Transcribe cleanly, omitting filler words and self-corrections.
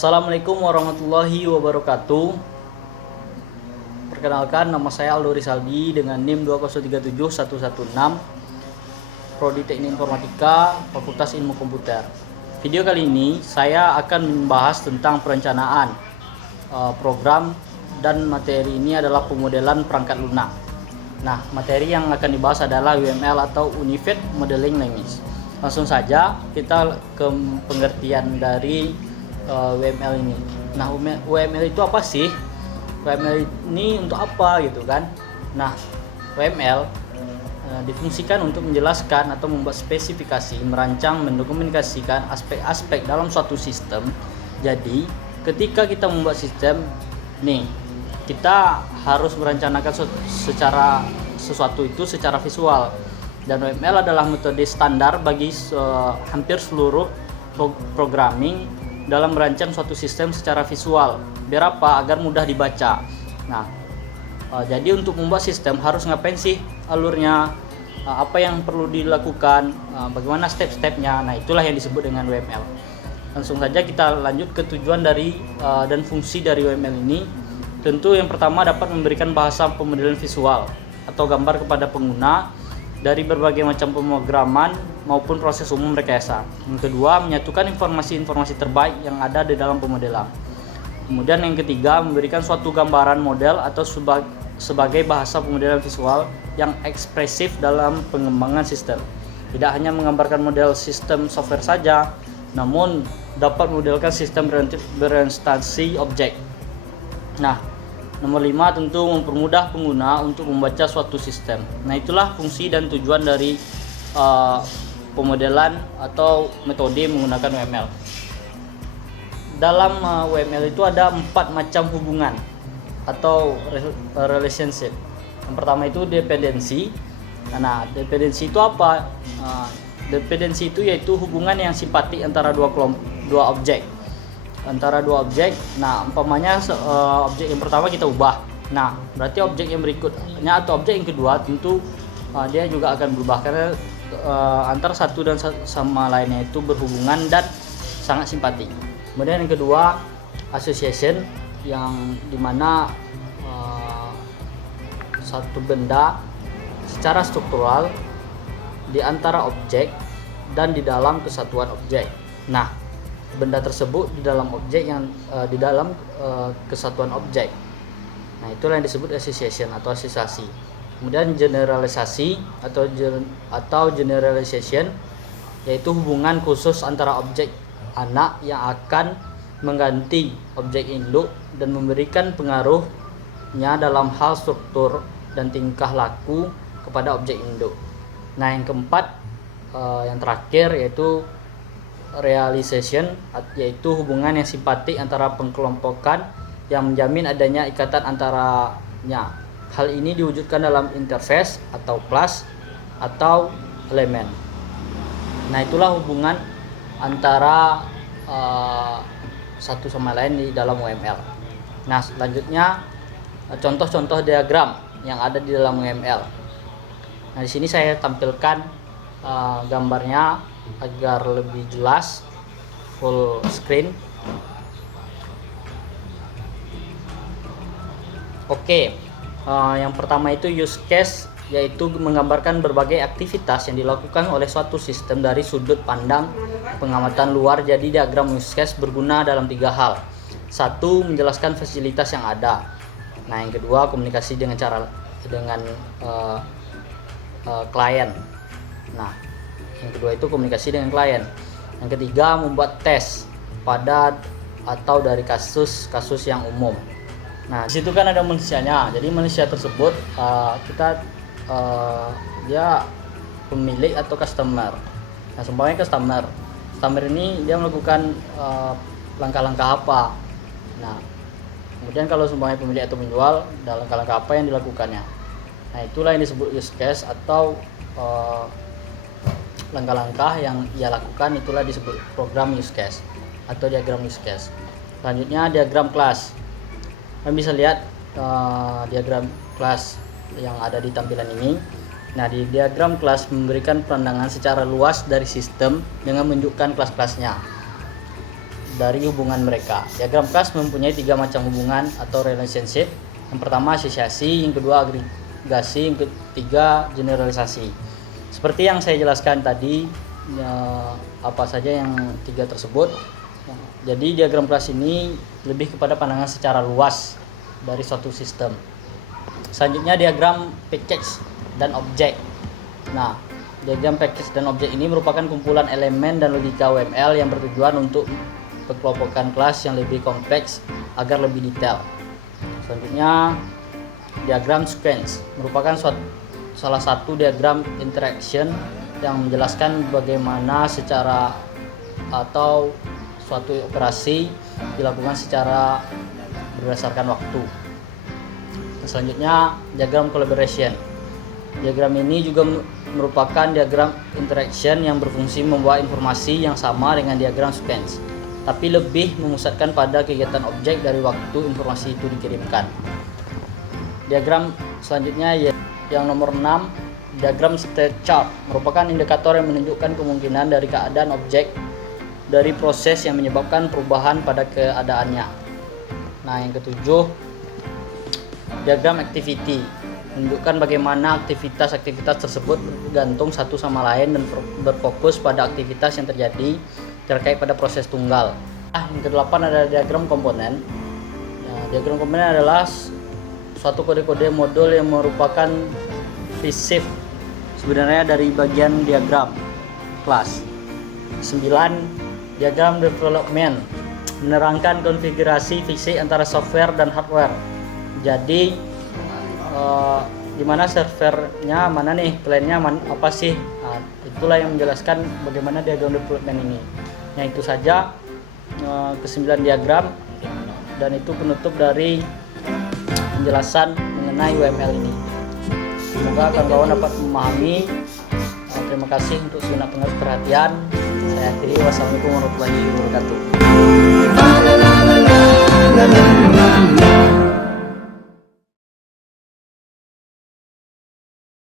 Assalamualaikum warahmatullahi wabarakatuh. Perkenalkan, nama saya Aldo Risaldi dengan NIM 2037116, Prodi Teknik Informatika, Fakultas Ilmu Komputer. Video kali ini saya akan membahas tentang perencanaan program, dan materi ini adalah pemodelan perangkat lunak. Nah, materi yang akan dibahas adalah UML atau Unified Modeling Language. Langsung saja kita ke pengertian dari UML ini. Nah, UML itu apa sih? UML ini untuk apa gitu kan? Nah, UML difungsikan untuk menjelaskan atau membuat spesifikasi, merancang, mendokumentasikan aspek-aspek dalam suatu sistem. Jadi, ketika kita membuat sistem nih, kita harus merencanakan sesuatu itu secara visual. Dan UML adalah metode standar bagi hampir seluruh programming dalam merancang suatu sistem secara visual. Biar apa? Agar mudah dibaca. Nah, jadi untuk membuat sistem harus ngapain sih alurnya? Apa yang perlu dilakukan? Bagaimana step-stepnya? Nah, itulah yang disebut dengan UML. Langsung saja kita lanjut ke tujuan dari dan fungsi dari UML ini. Tentu yang pertama dapat memberikan bahasa pemodelan visual atau gambar kepada pengguna dari berbagai macam pemrograman maupun proses umum rekayasa. Yang kedua, menyatukan informasi-informasi terbaik yang ada di dalam pemodelan. Kemudian yang ketiga, memberikan suatu gambaran model atau sebagai bahasa pemodelan visual yang ekspresif dalam pengembangan sistem. Tidak hanya menggambarkan model sistem software saja, namun dapat memodelkan sistem berinstansi objek. Nah, nomor 5 tentu mempermudah pengguna untuk membaca suatu sistem. Nah, itulah fungsi dan tujuan dari pemodelan atau metode menggunakan UML. Dalam UML itu ada 4 macam hubungan atau relationship. Yang pertama itu dependensi. Nah, dependensi itu apa? Dependensi itu yaitu hubungan yang simpatik antara dua objek. Nah, umpamanya objek yang pertama kita ubah. Nah, berarti objek yang berikutnya atau objek yang kedua tentu dia juga akan berubah karena antara satu dan sama lainnya itu berhubungan dan sangat simpatik. Kemudian yang kedua, association, yang dimana satu benda secara struktural di antara objek dan di dalam kesatuan objek. Nah, benda tersebut di dalam objek yang di dalam kesatuan objek. Nah, itulah yang disebut association atau asosiasi. Kemudian generalisasi atau generalization, yaitu hubungan khusus antara objek anak yang akan mengganti objek induk dan memberikan pengaruhnya dalam hal struktur dan tingkah laku kepada objek induk. Nah, yang keempat, yang terakhir yaitu realization, yaitu hubungan yang simpatik antara pengkelompokan yang menjamin adanya ikatan antaranya. Hal ini diwujudkan dalam interface atau class atau elemen. Nah, itulah hubungan antara satu sama lain di dalam UML. Nah, selanjutnya contoh-contoh diagram yang ada di dalam UML. Nah, di sini saya tampilkan gambarnya agar lebih jelas, full screen. Oke, yang pertama itu use case, yaitu menggambarkan berbagai aktivitas yang dilakukan oleh suatu sistem dari sudut pandang pengamatan luar. Jadi diagram use case berguna dalam 3 hal. 1, menjelaskan fasilitas yang ada. Nah, yang kedua, komunikasi dengan klien. Nah, yang kedua itu komunikasi dengan klien. Yang ketiga, membuat tes pada atau dari kasus-kasus yang umum. Nah, di situ kan ada manusianya. Jadi manusia tersebut dia pemilik atau customer. Nah, seumpamanya customer ini dia melakukan langkah-langkah apa. Nah, kemudian kalau seumpamanya pemilik atau penjual, ada langkah-langkah apa yang dilakukannya. Nah, itulah yang disebut use case atau langkah-langkah yang ia lakukan, itulah disebut program use case atau diagram use case. Selanjutnya diagram kelas. Kalian bisa lihat diagram kelas yang ada di tampilan ini. Nah, di diagram kelas memberikan pandangan secara luas dari sistem dengan menunjukkan kelas-kelasnya. dari hubungan mereka. Diagram kelas mempunyai 3 macam hubungan atau relationship. Yang pertama asosiasi, yang kedua agregasi, yang ketiga generalisasi. Seperti yang saya jelaskan tadi, apa saja yang 3 tersebut. Jadi diagram kelas ini lebih kepada pandangan secara luas dari suatu sistem. Selanjutnya diagram package dan objek. Nah, diagram package dan objek ini merupakan kumpulan elemen dan logika UML yang bertujuan untuk pengelompokan kelas yang lebih kompleks agar lebih detail. Selanjutnya diagram sequence merupakan salah satu diagram interaction yang menjelaskan bagaimana secara atau suatu operasi dilakukan secara berdasarkan waktu. Selanjutnya diagram collaboration. Diagram ini juga merupakan diagram interaction yang berfungsi membawa informasi yang sama dengan diagram sequence, tapi lebih memusatkan pada kegiatan objek dari waktu informasi itu dikirimkan. Diagram selanjutnya yang nomor 6, diagram state chart merupakan indikator yang menunjukkan kemungkinan dari keadaan objek dari proses yang menyebabkan perubahan pada keadaannya. Nah, yang ketujuh, diagram activity menunjukkan bagaimana aktivitas-aktivitas tersebut bergantung satu sama lain dan berfokus pada aktivitas yang terjadi terkait pada proses tunggal. Yang kedelapan ada diagram komponen. Diagram komponen adalah suatu kode-kode modul yang merupakan field sebenarnya dari bagian diagram kelas. 9. Diagram development menerangkan konfigurasi fisik antara software dan hardware. Jadi di mana servernya, mana nih kliennya, apa sih? Nah, itulah yang menjelaskan bagaimana diagram development ini. Nah, itu saja ke-9 diagram, dan itu penutup dari penjelasan mengenai UML ini. Semoga kawan-kawan dapat memahami. Terima kasih untuk segenap perhatian. Saya akhiri. Wassalamualaikum warahmatullahi wabarakatuh.